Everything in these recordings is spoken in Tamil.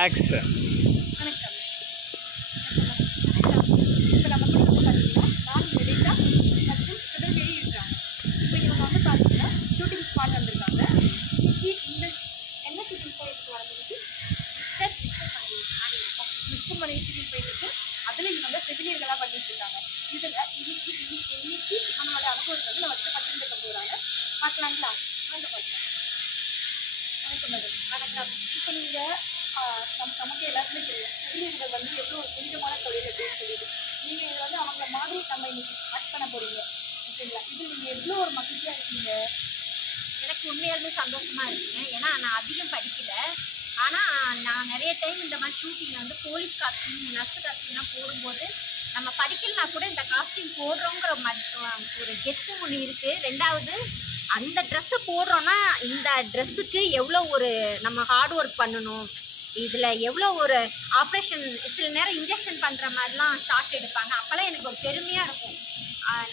ஆக்ஷன் வணக்கம் நம்ம பார்த்தீங்கன்னா இப்போ இவங்க வந்து பார்த்தீங்கன்னா ஷூட்டிங் வந்திருக்காங்க மிஸ்டர் மிஸ்டர் போயிட்டு செவிலியர்களாக பண்ணிட்டு இருக்காங்க இதில் இன்னைக்கு இன்னைக்கு நம்மளோட அனுபவத்தை வந்து நம்ம கிட்ட போகிறாங்க பார்க்கலாங்களா? அந்த பார்க்கலாம். வணக்கம் வணக்கம் இப்போ நீங்கள் நம் நமக்கு எல்லாருக்குமே தெரியும் செவிலியர்கள் வந்து எவ்வளோ ஒரு புனிதமான தொழில் அப்படின்னு சொல்லிட்டு நீங்கள் இதை வந்து அவங்க மாதிரி நம்ம இன்னைக்கு ஆக்ட் பண்ண போகிறீங்க ஓகேங்களா இது நீங்கள் எவ்வளோ ஒரு மகிழ்ச்சியாக இருக்கீங்க எனக்கு உண்மையாலுமே சந்தோஷமாக இருக்குங்க. ஏன்னா நான் அதிகம் படிக்கலை. ஆனால் நான் நிறைய டைம் இந்த மாதிரி ஷூட்டிங்கில் வந்து போலீஸ் காஸ்டியூம் நர்ஸ் காஸ்டியூம்லாம் போடும்போது நம்ம படிக்கலனா கூட இந்த காஸ்டியூம் போடுறோங்கிற மட் ஒரு கெத்து ஒன்று இருக்குது ரெண்டாவது அந்த ட்ரெஸ்ஸை போடுறோன்னா இந்த ட்ரெஸ்ஸுக்கு எவ்வளோ ஒரு நம்ம ஹார்ட் ஒர்க் பண்ணணும்? இதில் எவ்வளோ ஒரு ஆப்ரேஷன் சில நேரம் இன்ஜெக்ஷன் பண்ணுற மாதிரிலாம் ஷார்ட் எடுப்பாங்க. அப்போல்லாம் எனக்கு ஒரு பெருமையாக இருக்கும்.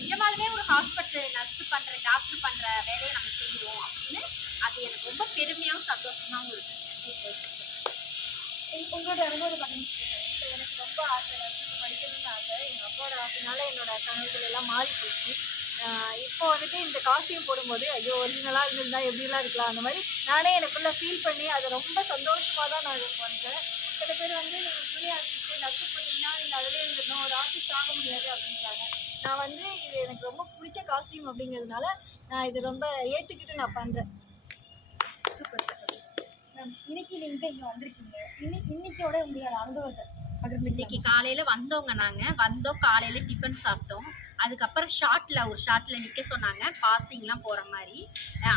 நிஜமாகவே ஒரு ஹாஸ்பிட்டல் நர்ஸ் பண்ணுற டாக்டர் பண்ணுற வேலையை நம்ம செய்கிறோம் அப்படின்னு. அது எனக்கு ரொம்ப பெருமையாகவும் சந்தோஷமாகவும் இருக்குது உங்களோட அனுபவம் பார்த்தீங்கன்னா எனக்கு ரொம்ப ஆசை நர்ஸுக்கு படிக்கணும்னு ஆசை. எங்கள் அப்பாவோட ஆசைனால என்னோட கனவுகள் எல்லாம் மாறி போச்சு இப்போ வந்துட்டு இந்த காஸ்டியூம் போடும்போது ஐயோ ஒரிஜினலாக இருந்திருந்தா எப்படிலாம் இருக்கலாம்? அந்த மாதிரி நானே எனக்குள்ள ஃபீல் பண்ணி அதை ரொம்ப சந்தோஷமாக தான் நான் பண்ணுறேன் சில பேர் வந்து நீங்கள் துணி ஆர்டிஸ்ட்டு நச்சு போட்டிங்கன்னா நீங்கள் அதிலே இருந்துடணும் ஒரு ஆர்டிஸ்ட் ஆக முடியாது அப்படின்றாங்க. நான் வந்து இது எனக்கு ரொம்ப பிடிச்ச காஸ்டியூம் அப்படிங்கிறதுனால நான் இது ரொம்ப ஏற்றுக்கிட்டு நான் பண்ணுறேன் சூப்பர் சூப்பர். மேம் இன்னைக்கு நீங்கள் இங்கே வந்திருக்கீங்க. இன்னைக்கு இன்னைக்கோட உங்களோட அனுபவத்தை இன்னைக்கு காலையில் வந்தவங்க நாங்கள் வந்தோம் காலையில் டிஃபன் சாப்பிட்டோம். அதுக்கப்புறம் ஷார்ட்டில் ஒரு ஷார்ட்டில் நிற்க சொன்னாங்க. பாசிங்லாம் போகிற மாதிரி.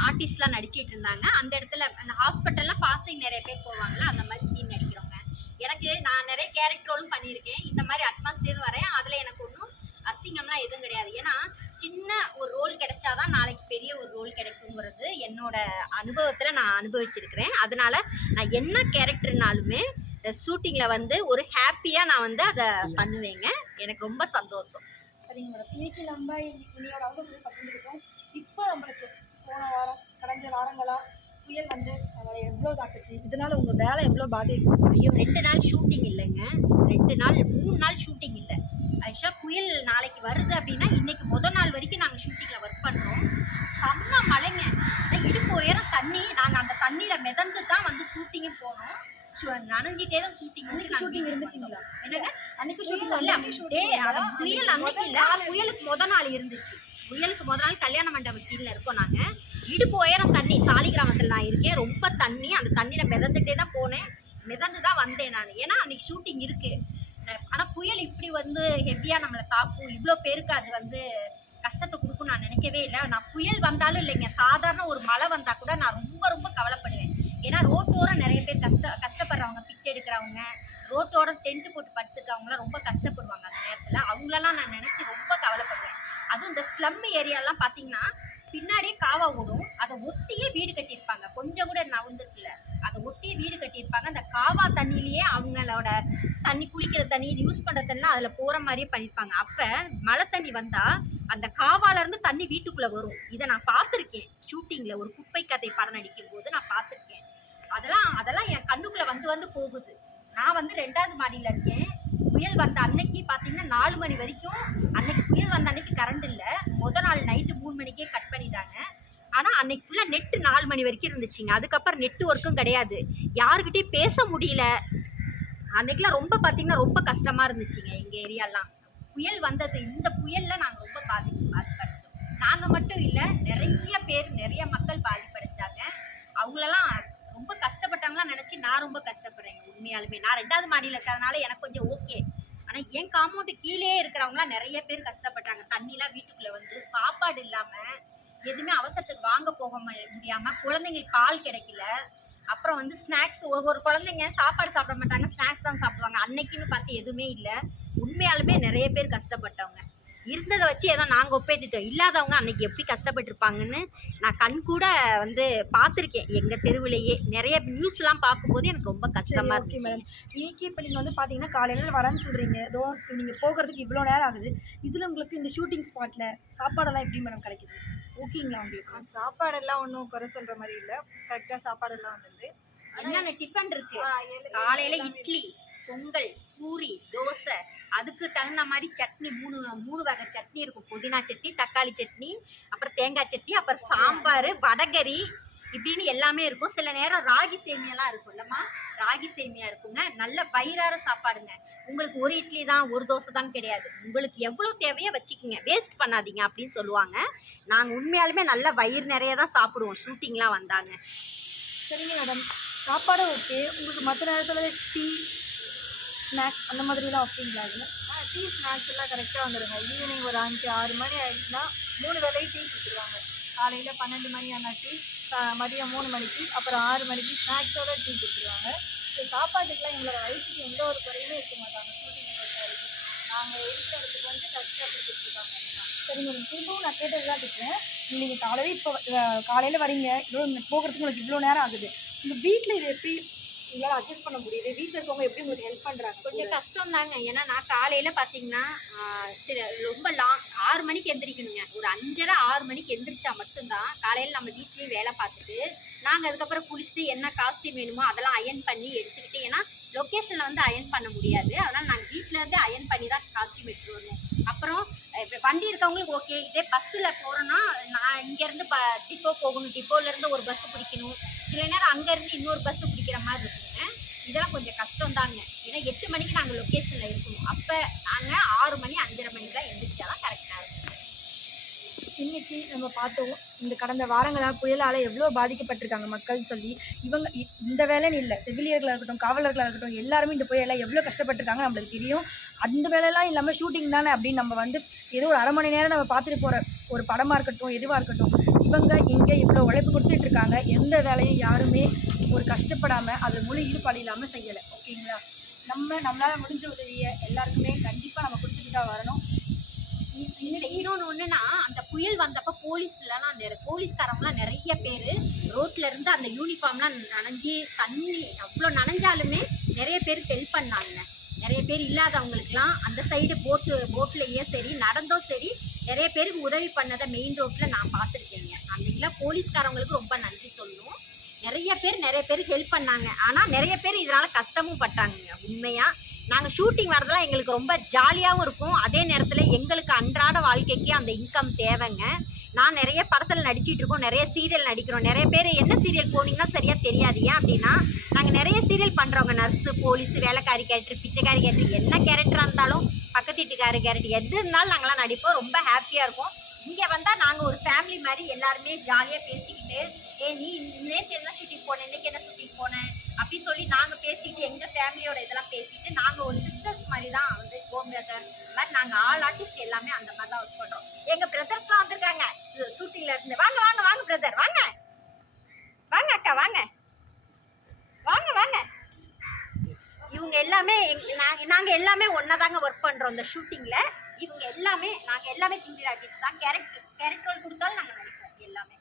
ஆர்டிஸ்ட்லாம் நடிச்சிட்டு இருந்தாங்க. அந்த இடத்துல அந்த ஹாஸ்பிட்டல்லாம் பாசிங் நிறைய பேர் போவாங்கல்ல அந்த மாதிரி சீன் நடிக்கிறவங்க. எனக்கு நான் நிறைய கேரக்டர் ரோலும் பண்ணியிருக்கேன். இந்த மாதிரி அட்மாஸ்பியர் வரேன். அதில் எனக்கு ஒன்றும் அசிங்கம்லாம் எதுவும் கிடையாது. ஏன்னா சின்ன ஒரு ரோல் கிடைச்சாதான் நாளைக்கு பெரிய ஒரு ரோல் கிடைக்குங்கிறது என்னோட அனுபவத்தில் நான் அனுபவிச்சிருக்கிறேன். அதனால நான் என்ன கேரக்டர்னாலுமே ஷூட்டிங்கில் வந்து ஒரு ஹாப்பியாக நான் வந்து அதை பண்ணுவேங்க. எனக்கு ரொம்ப சந்தோஷம். இன்னைக்கு நம்ம இன்னைக்கு இன்னையோட அனுபவத்தை பகிர்ந்துக்கிட்டோம் இப்போ நம்மளுக்கு போன வாரம் கடைஞ்ச வாரங்களாக புயல் வந்து அவளை எவ்வளோ தாக்குச்சு இதனால் உங்கள் வேலை எவ்வளோ பாதிக்கும் ஐயோ ரெண்டு நாள் ஷூட்டிங் இல்லைங்க. ரெண்டு நாள் மூணு நாள் ஷூட்டிங் இல்லை. ஆக்சுவலாக புயல் நாளைக்கு வருது அப்படின்னா இன்றைக்கி முத நாள் வரைக்கும் நாங்கள் ஷூட்டிங்கில் ஒர்க் பண்ணுறோம் செம்ம மழைங்க. இடுப்பு உயரம் தண்ணி நாங்கள் அந்த தண்ணியில் மிதந்து தான் வந்து ஷூட்டிங்கும் போனோம். நனைஞ்சிட்டே தான் ஷூட்டிங் அன்னைக்கு ஷூட்டிங் இருந்துச்சுங்களா? என்னங்க? அன்னைக்கு புயல் ஷூட்டிங் இல்ல, அன்னைக்கு புயல் இல்ல. புயலுக்கு முத நாள் இருந்துச்சு. புயலுக்கு முத நாள் கல்யாண மண்டபம் சீன்ல இருக்கோம் நாங்க. இடுப்பு உயரம் தண்ணி. சாலி கிராமத்துல நான் இருக்கேன். ரொம்ப தண்ணி. அந்த தண்ணியில மிதந்துட்டே தான் போனேன். மிதந்து தான் வந்தேன் நான். ஏன்னா அன்னைக்கு ஷூட்டிங் இருக்கு. அஹ் ஆனா புயல் இப்படி வந்து ஹெவியா நம்மளை தாக்கும். இவ்வளோ பேருக்கு அது வந்து கஷ்டத்தை கொடுக்கும் நான் நினைக்கவே இல்லை. நான் புயல் வந்தாலும் இல்லைங்க. சாதாரண ஒரு மழை வந்தா கூட நான் ரொம்ப ரொம்ப கவலைப்படுவேன். ஏன்னா ரோட்டோரம் நிறைய பேர் கஷ்ட கஷ்டப்படுறவங்க பிச்சை எடுக்கிறவங்க ரோட்டோரம் டென்ட் போட்டு படுத்துருக்கவங்களாம் ரொம்ப கஷ்டப்படுவாங்க அந்த நேரத்தில். அவங்களெல்லாம் நான் நினச்சி ரொம்ப கவலைப்படுவேன். அதுவும் இந்த ஸ்லம் ஏரியாலாம் பார்த்தீங்கன்னா பின்னாடியே காவா ஓடும். அதை ஒட்டியே வீடு கட்டியிருப்பாங்க. கொஞ்சம் கூட நவுந்துருக்குல அதை ஒட்டியே வீடு கட்டியிருப்பாங்க. அந்த காவா தண்ணியிலேயே அவங்களோட தண்ணி குளிக்கிற தண்ணி யூஸ் பண்ணுற தண்ணிலாம் அதில் போகிற மாதிரியே பண்ணியிருப்பாங்க அப்போ மழை தண்ணி வந்தால் அந்த காவாலேருந்து தண்ணி வீட்டுக்குள்ளே வரும். இதை நான் பார்த்துருக்கேன். ஷூட்டிங்கில் ஒரு குப்பை கதை படம் நடிக்கும். வந்து போகுது. நான் வந்து ரெண்டாவது மாடியில் இருக்கேன். புயல் வந்த அன்னைக்கு பார்த்தீங்கன்னா நாலு மணி வரைக்கும் அன்னைக்கு புயல் வந்த அன்னைக்கு கரண்ட் இல்லை. முத நாள் நைட்டு மூணு மணிக்கே கட் பண்ணிட்டாங்க. ஆனால் அன்னைக்கு ஃபுல்லாக நெட்டு நாலு மணி வரைக்கும் இருந்துச்சுங்க. அதுக்கப்புறம் நெட் ஒர்க்கும் கிடையாது. யாருக்கிட்டையும் பேச முடியல. அன்னைக்கெலாம் ரொம்ப பார்த்தீங்கன்னா ரொம்ப கஷ்டமாக இருந்துச்சுங்க எங்கள் ஏரியாலாம் புயல் வந்தது இந்த புயலில் நாங்கள் ரொம்ப பாதி பாதிப்படைஞ்சோம். நாங்கள் மட்டும் இல்லை நிறைய பேர் நிறைய மக்கள் பாதிப்படைஞ்சாங்க. அவங்களெல்லாம் ரொம்ப நினச்சி நான் ரொம்ப கஷ்டப்படுறேங்க உண்மையாலுமே. நான் ரெண்டாவது மாடியில் இருக்கிறதுனால எனக்கு கொஞ்சம் ஓகே ஆனால் என் காம்பவுண்டு கீழே இருக்கிறவங்களாம் நிறைய பேர் கஷ்டப்பட்டாங்க தண்ணிலாம் வீட்டுக்குள்ளே வந்து சாப்பாடு இல்லாமல் எதுவுமே அவசரத்துக்கு வாங்க போக முடியாமல் முடியாம குழந்தைங்களுக்கு பால் கிடைக்கல. அப்புறம் வந்து ஸ்நாக்ஸ் ஒரு ஒரு குழந்தைங்க சாப்பாடு சாப்பிட மாட்டாங்க ஸ்நாக்ஸ் தான் சாப்பிடுவாங்க. அன்னைக்குன்னு பார்த்து எதுவுமே இல்லை. உண்மையாலுமே நிறைய பேர் கஷ்டப்பட்டவங்க. இருந்ததை வச்சு ஏதோ நாங்கள் ஒப்பேத்திட்டோம். இல்லாதவங்க அன்னைக்கு எப்படி கஷ்டப்பட்டிருப்பாங்கன்னு நான் கண் கூட வந்து பார்த்துருக்கேன். எங்கள் தெருவிலேயே நிறைய நியூஸ்லாம் பார்க்கும்போது எனக்கு ரொம்ப கஷ்டமாக இருந்துச்சு. மேடம் இன்னைக்கு இப்போ நீங்கள் வந்து பார்த்தீங்கன்னா காலையில் வரேன்னு சொல்கிறீங்க ஏதோ நீங்கள் போகிறதுக்கு இவ்வளோ நேரம் ஆகுது. இதில் உங்களுக்கு இந்த ஷூட்டிங் ஸ்பாட்டில் சாப்பாடெல்லாம் எப்படி மேடம் கிடைக்குது? ஓகேங்களா உங்களுக்கு? சாப்பாடெல்லாம் ஒன்றும் குறை சொல்கிற மாதிரி இல்லை. கரெக்டாக சாப்பாடெல்லாம் வந்தது என்னென்ன டிஃபன் இருக்கு? ஆ, ஏழு- காலையில இட்லி. பொங்கல் பூரி தோசை அதுக்கு தகுந்த மாதிரி சட்னி மூணு மூணு வகை சட்னி இருக்கும். புதினா சட்னி தக்காளி சட்னி அப்புறம் தேங்காய் சட்னி அப்புறம் சாம்பார் வடகரி இப்படின்னு எல்லாமே இருக்கும். சில நேரம் ராகி சேமியாலாம் இருக்கும் இல்லைம்மா? ராகி சேமியா இருக்குங்க. நல்ல வயிறார சாப்பாடுங்க. உங்களுக்கு ஒரு இட்லி தான் ஒரு தோசை தான் கிடையாது. உங்களுக்கு எவ்வளோ தேவையோ வச்சுக்கோங்க. வேஸ்ட் பண்ணாதீங்க அப்படின்னு சொல்லுவாங்க. நாங்கள் உண்மையாலுமே நல்ல வயிறு நிறைய தான் சாப்பிடுவோம். ஷூட்டிங்லாம் வந்தாங்க. சரிங்க மேடம். சாப்பாடு ஓகே உங்களுக்கு மற்ற நேரத்தில் டீ ஸ்நாக்ஸ் அந்த மாதிரிலாம் வைப்பீங்களா இது டீ ஸ்நாக்ஸ் எல்லாம் கரெக்டாக வந்துடுங்க ஈவினிங் ஒரு அஞ்சு ஆறு மணி ஆயிடுச்சுன்னா மூணு வேலையும் டீ கொடுத்துருவாங்க. காலையில் பன்னெண்டு மணி ஆனால் டீ சா- மதியம் மூணு மணிக்கு அப்புறம் ஆறு மணிக்கு ஸ்நாக்ஸோட டீ கொடுத்துருவாங்க. ஸோ சாப்பாட்டுக்கெலாம் எங்களோட வயிற்றுக்கு எந்த ஒரு குறையுமே இருக்க மாட்டாங்க. ஷூட்டிங் பொறுத்த வரைக்கும். நாங்கள் இருக்கிற இடத்துக்கு வந்து கரெக்டாக கொடுத்துருக்காங்க சரி மேடம் திரும்பவும் நான் கேட்டதுதான் கேட்குறேன் நீங்கள் காலையில் இப்போ காலையில் வரீங்க. இவ்வளோ போகிறதுக்கு உங்களுக்கு இவ்வளோ நேரம் ஆகுது. உங்கள் வீட்டில் இது எப்படி உங்களால் அட்ஜஸ்ட் பண்ண முடியுது. வீட்டில் இருக்கவங்க எப்படி உங்களுக்கு ஹெல்ப் பண்ணுறாங்க கொஞ்சம் கஷ்டம் தாங்க ஏன்னா நான் காலையில் பார்த்தீங்கன்னா சில ரொம்ப லாங் ஆறு மணிக்கு எந்திரிக்கணுங்க. ஒரு அஞ்சரை ஆறு மணிக்கு எந்திரிச்சா மட்டும்தான் காலையில் நம்ம வீட்லேயே வேலை பார்த்துட்டு நாங்கள் அதுக்கப்புறம் குளிச்சுட்டு என்ன காஸ்டியூம் வேணுமோ அதெல்லாம் அயன் பண்ணி எடுத்துக்கிட்டு ஏன்னா லொக்கேஷனில் வந்து அயன் பண்ண முடியாது. அதனால் நாங்கள் வீட்டிலேருந்தே அயன் பண்ணி தான் காஸ்டியூம் எடுத்துட்டு வருவோம். அப்புறம் இப்போ வண்டி இருக்கவங்களுக்கு ஓகே இதே பஸ்ஸில் போகிறோன்னா நான் இங்கேருந்து ப டிப்போ போகணும். டிப்போலேருந்து ஒரு பஸ்ஸு பிடிக்கணும். சில நேரம் அங்கேருந்து இன்னொரு பஸ்ஸு பிடிக்கிற மாதிரி இருக்குங்க. இதெல்லாம் கொஞ்சம் கஷ்டம் தாங்க ஏன்னா எட்டு மணிக்கு நாங்கள் லொக்கேஷனில் இருக்கணும். அப்போ நாங்கள் ஆறு மணி அஞ்சரை மணிக்கு தான் தான் கரெக்டாக இருக்கும். இன்னைக்கு நம்ம பார்த்தோம் இந்த கடந்த வாரங்களாக புயலால் எவ்வளோ பாதிக்கப்பட்டிருக்காங்க மக்கள் சொல்லி. இவங்க இந்த வேலைன்னு இல்லை. செவிலியர்களாக இருக்கட்டும் காவலர்களாக இருக்கட்டும் எல்லாருமே இந்த புயலால் எவ்வளோ கஷ்டப்பட்டிருக்காங்க நம்மளுக்கு தெரியும். அந்த வேலையெல்லாம் இல்லாமல் ஷூட்டிங் தானே அப்படின்னு நம்ம வந்து ஏதோ ஒரு அரை மணி நேரம் நம்ம பார்த்துட்டு போகிற ஒரு படமாக இருக்கட்டும் எதுவாக இருக்கட்டும். இவங்க இங்கே இவ்வளோ உழைப்பு கொடுத்துட்டு இருக்காங்க. எந்த வேலையும் யாருமே ஒரு கஷ்டப்படாமல் அதில் முழு ஈடுபாடு இல்லாமல் செய்யலை. ஓகேங்களா? நம்ம நம்மளால் முடிஞ்ச உதவியை எல்லாருக்குமே கண்டிப்பாக நம்ம கொடுத்துட்டு தான் வரணும். இன்னொன்று ஒன்றுனா அந்த புயல் வந்தப்போ போலீஸ்லலாம் நிறைய போலீஸ்காரங்களாம் நிறைய பேர் ரோட்டில் இருந்து அந்த யூனிஃபார்ம்லாம் நனைஞ்சி தண்ணி அவ்வளோ நனைஞ்சாலுமே நிறைய பேர் ஹெல்ப் பண்ணாங்க. நிறைய பேர் இல்லாதவங்களுக்குலாம் அந்த சைடு போட்டு போட்லேயே சரி நடந்தும் சரி நிறைய பேருக்கு உதவி பண்ணதை மெயின் ரோட்டில் நான் பார்த்துருக்கேங்க. அன்றைக்கெலாம் போலீஸ்காரவங்களுக்கு ரொம்ப நன்றி சொல்லணும். நிறைய பேர் நிறைய பேர் ஹெல்ப் பண்ணாங்க. ஆனால் நிறைய பேர் இதனால் கஷ்டமும் பட்டாங்க உண்மையாக நாங்கள் ஷூட்டிங் வரதெல்லாம் எங்களுக்கு ரொம்ப ஜாலியாகவும் இருக்கும். அதே நேரத்தில் எங்களுக்கு அன்றாட வாழ்க்கைக்கு அந்த இன்கம் தேவைங்க. நான் நிறைய படத்தில் நடிச்சிட்டு இருக்கோம் நிறைய சீரியல் நடிக்கிறோம். நிறைய பேர் என்ன சீரியல் போனீங்கன்னா சரியாக தெரியாது. ஏன் அப்படின்னா நாங்கள் நிறைய சீரியல் பண்ணுறவங்க நர்ஸு போலீஸு வேலைக்காரி கேரக்டர் பிச்சைக்காரி கேரக்டர் என்ன கேரக்டராக இருந்தாலும் பக்கத்து வீட்டுக்கார கேரக்டர் எது இருந்தாலும் நாங்களாம் நடிப்போம். ரொம்ப ஹாப்பியாக இருக்கும் இங்கே வந்தால் நாங்கள் ஒரு ஃபேமிலி மாதிரி எல்லாருமே ஜாலியாக பேசிக்கிட்டு ஏ நீ நேற்று என்ன ஷூட்டிங் போனேன் இன்னைக்கு என்ன ஷூட்டிங் போனேன் அப்படின்னு சொல்லி நாங்கள் பேசிக்கிட்டு எங்கள் ஃபேமிலியோட இதெல்லாம் பேசிட்டு நாங்கள் ஒரு சிஸ்டர்ஸ் மாதிரி தான் வந்து ஹோம் பிரதர் மாதிரி நாங்கள் ஆல் ஆர்டிஸ்ட் எல்லாமே அந்த மாதிரி தான் ஒர்க் பண்ணுறோம் எங்கள் பிரதர்ஸ்லாம் வந்திருக்காங்க. ஷூட்டிங்கில் இருந்து. வாங்க வாங்க வாங்க பிரதர் வாங்க. வாங்க அக்கா வாங்க. வாங்க வாங்க. இவங்க எல்லாமே நாங்கள் நாங்கள் எல்லாமே ஒன்றா தாங்க ஒர்க் பண்ணுறோம் இந்த ஷூட்டிங்கில் இவங்க எல்லாமே நாங்கள் எல்லாமே சிங்கிள் ஆர்டிஸ்ட் தான். கேரக்டர் கேரக்டர் கொடுத்தாலும் நாங்கள் நடிப்போம் எல்லாமே.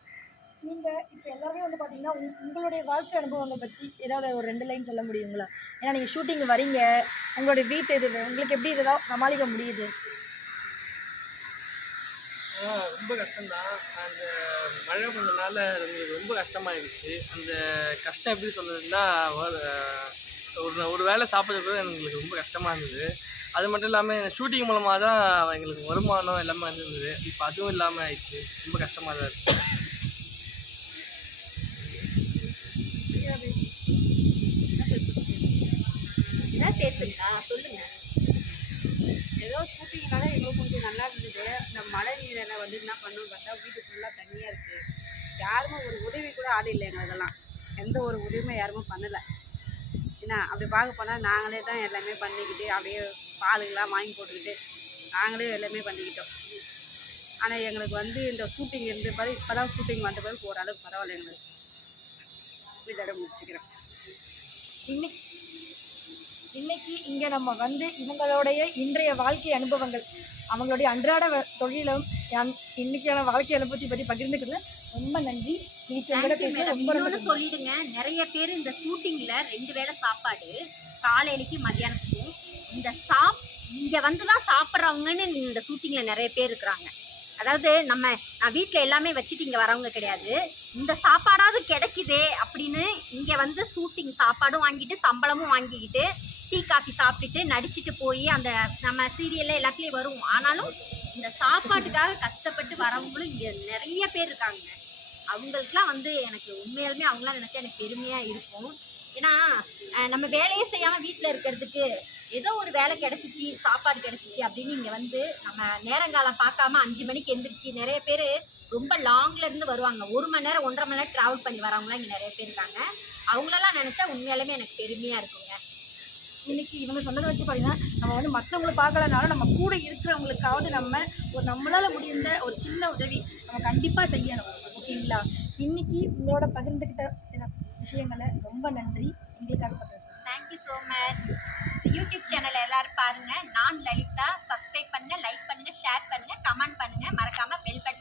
நீங்கள் இப்போ எல்லாருமே வந்து பார்த்தீங்கன்னா உங் உங்களுடைய வாழ்க்கை அனுபவங்களை பற்றி ஏதாவது ஒரு ரெண்டு லைன் சொல்ல முடியுங்களா? ஏன்னா நீங்கள் ஷூட்டிங் வரீங்க. உங்களுடைய வீட்டு இது உங்களுக்கு எப்படி இதெல்லாம் சமாளிக்க முடியுது? ரொம்ப கஷ்டம்தான். அந்த மழை வந்தனால எங்களுக்கு ரொம்ப கஷ்டமாயிடுச்சு. அந்த கஷ்டம் எப்படி சொன்னதுன்னா ஒரு ஒரு வேலை வேளை சாப்பிட்றது கூட எங்களுக்கு ரொம்ப கஷ்டமாக இருந்தது. அது மட்டும் இல்லாமல் ஷூட்டிங் மூலமாக தான் எங்களுக்கு வருமானம் எல்லாமே இருந்தது இப்போ அதுவும் இல்லாமல் ஆயிடுச்சு. ரொம்ப கஷ்டமாக தான் இருக்குது என்ன சொல்லுங்கள் சொல்லுங்க. ஏதோ ஸ்கூட்டிங்கனால எங்களுக்கு கொஞ்சம் நல்லா இருந்தது. இந்த மழை நீர் வந்து என்ன பண்ணணும்னு பார்த்தா வீட்டு ஃபுல்லாக தண்ணியாக இருக்குது யாருமே ஒரு உதவி கூட ஆள் இல்லை எங்களுக்கெல்லாம் எந்த ஒரு உதவியுமே யாருமே பண்ணலை. என்ன அப்படி பார்க்க போனால் நாங்களே தான் எல்லாமே பண்ணிக்கிட்டு அப்படியே பாலுங்கெல்லாம் வாங்கி போட்டுக்கிட்டு நாங்களே எல்லாமே பண்ணிக்கிட்டோம். ஆனால் எங்களுக்கு வந்து இந்த ஷூட்டிங் இருந்த பிறகு இப்போ தான் ஷூட்டிங் வந்த பிறகு ஓரளவுக்கு பரவாயில்ல எங்களுக்கு. இதோட முடிச்சுக்கிறோம் இன்னைக்கு இன்னைக்கு இங்கே நம்ம வந்து இவங்களுடைய இன்றைய வாழ்க்கை அனுபவங்கள் அவங்களுடைய அன்றாட தொழிலும் இன்னைக்கான வாழ்க்கை அனுபவத்தை பற்றி பகிர்ந்துக்கிறது ரொம்ப நன்றி. ரொம்ப. சொல்லிடுங்க நிறைய பேர் இந்த ஷூட்டிங்ல ரெண்டு வேளை சாப்பாடு காலையிலக்கு மதியானத்துக்கும் இந்த சாப் இங்க வந்து தான் சாப்பிட்றவங்கன்னு இந்த ஷூட்டிங்ல நிறைய பேர் இருக்கிறாங்க அதாவது நம்ம நான் வீட்டில் எல்லாமே வச்சுட்டு இங்கே வரவங்க கிடையாது. இந்த சாப்பாடாவது கிடைக்குதே அப்படின்னு இங்கே வந்து ஷூட்டிங் சாப்பாடும் வாங்கிட்டு சம்பளமும் வாங்கிக்கிட்டு டீ காஃபி சாப்பிட்டுட்டு நடிச்சுட்டு போய் அந்த நம்ம சீரியலில் எல்லாத்துலேயும் வருவோம். ஆனாலும் இந்த சாப்பாட்டுக்காக கஷ்டப்பட்டு வரவங்களும் இங்கே நிறைய பேர் இருக்காங்க. அவங்களுக்குலாம் வந்து எனக்கு உண்மையாலுமே அவங்களாம் நினச்சா எனக்கு பெருமையாக இருக்கும். ஏன்னா நம்ம வேலையே செய்யாமல் வீட்டில் இருக்கிறதுக்கு ஏதோ ஒரு வேலை கிடச்சிச்சு சாப்பாடு கிடச்சிச்சு அப்படின்னு இங்கே வந்து நம்ம நேரங்காலம் பார்க்காம அஞ்சு மணிக்கு எந்திரிச்சு நிறைய பேர் ரொம்ப லாங்லேருந்து வருவாங்க. ஒரு மணி நேரம் ஒன்றரை மணி நேரம் ட்ராவல் பண்ணி வரவங்களாம் இங்கே நிறைய பேர் இருக்காங்க. அவங்களெல்லாம் நினச்சா உண்மையாலுமே எனக்கு பெருமையாக இருக்குங்க. இன்னைக்கு இவங்க சொன்னதை வச்சு பார்த்தீங்கன்னா நம்ம வந்து மற்றவங்களை பார்க்கலனாலும் நம்ம கூட இருக்கிறவங்களுக்காவது நம்ம ஒரு நம்மளால் முடிந்த ஒரு சின்ன உதவி நம்ம கண்டிப்பாக செய்யணும். ஓகேங்களா? இன்னைக்கு உங்களோட பகிர்ந்துக்கிட்ட சில விஷயங்களை ரொம்ப நன்றி. எங்களுக்காக பண்ணுறது ஸோ மச் யூடியூப் சேனல் எல்லாரும் பாருங்கள் நான் லலிதா சப்ஸ்கிரைப் பண்ணுங்கள் லைக் பண்ணுங்கள் ஷேர் பண்ணுங்க கமெண்ட் பண்ணுங்கள் மறக்காமல் பெல் பட்டன்